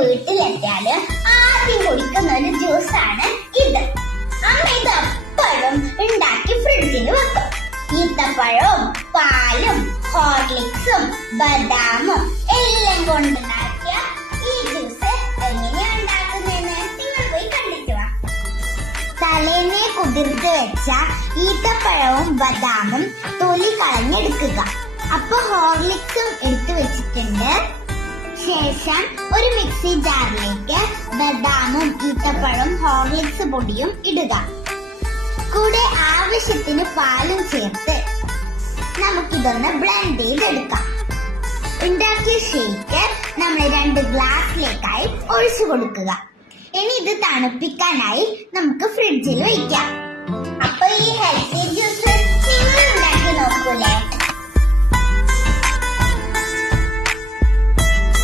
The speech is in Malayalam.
വീട്ടിലെത്തിയാല് ആദ്യം കുടിക്കുന്ന ഒരു ജ്യൂസാണ് ഇത്. അമ്മ ഇത് എപ്പോഴും ഉണ്ടാക്കി ഫ്രിഡ്ജിൽ വെക്കും. ഈത്തപ്പഴവും പാലും ഹോർലിക്സും ബദാമും എല്ലാം കൊണ്ടുണ്ടാക്കിയ ഈ ജ്യൂസ് എങ്ങനെയാ ഉണ്ടാക്കുന്നതെന്ന് നിങ്ങൾ പോയി കണ്ടിട്ട് വാ. തലേന്നെ കുതിർത്ത് വെച്ച ഈത്തപ്പഴവും ബദാമും തൊലി കളഞ്ഞെടുക്കുക. അപ്പൊ ഹോർലിക്സും എടുത്തു വെച്ചിട്ടുണ്ട്. ശേഷം ഒരു മിക്സി ജാറിലേക്ക് ബദാമും ഈത്തപ്പഴവും ഹോർലിക്സ് പൊടിയും ഇടുക. കൂടെ ആവശ്യത്തിന് പാലും ചേർത്ത് നമുക്കിതൊന്ന് ബ്ലെൻഡ് ചെയ്തെടുക്കാം. ഉണ്ടാക്കിയ ഷേക്ക് നമ്മൾ 2 ഗ്ലാസ്സിലേക്കായി ഒഴിച്ചു കൊടുക്കുക. ഇനി ഇത് തണുപ്പിക്കാനായി നമുക്ക് ഫ്രിഡ്ജിൽ വയ്ക്കാം. അപ്പൊ ഈ ഹെൽത്തി ജ്യൂസ് നിങ്ങൾ ഉണ്ടാക്കി നോക്കൂലേ?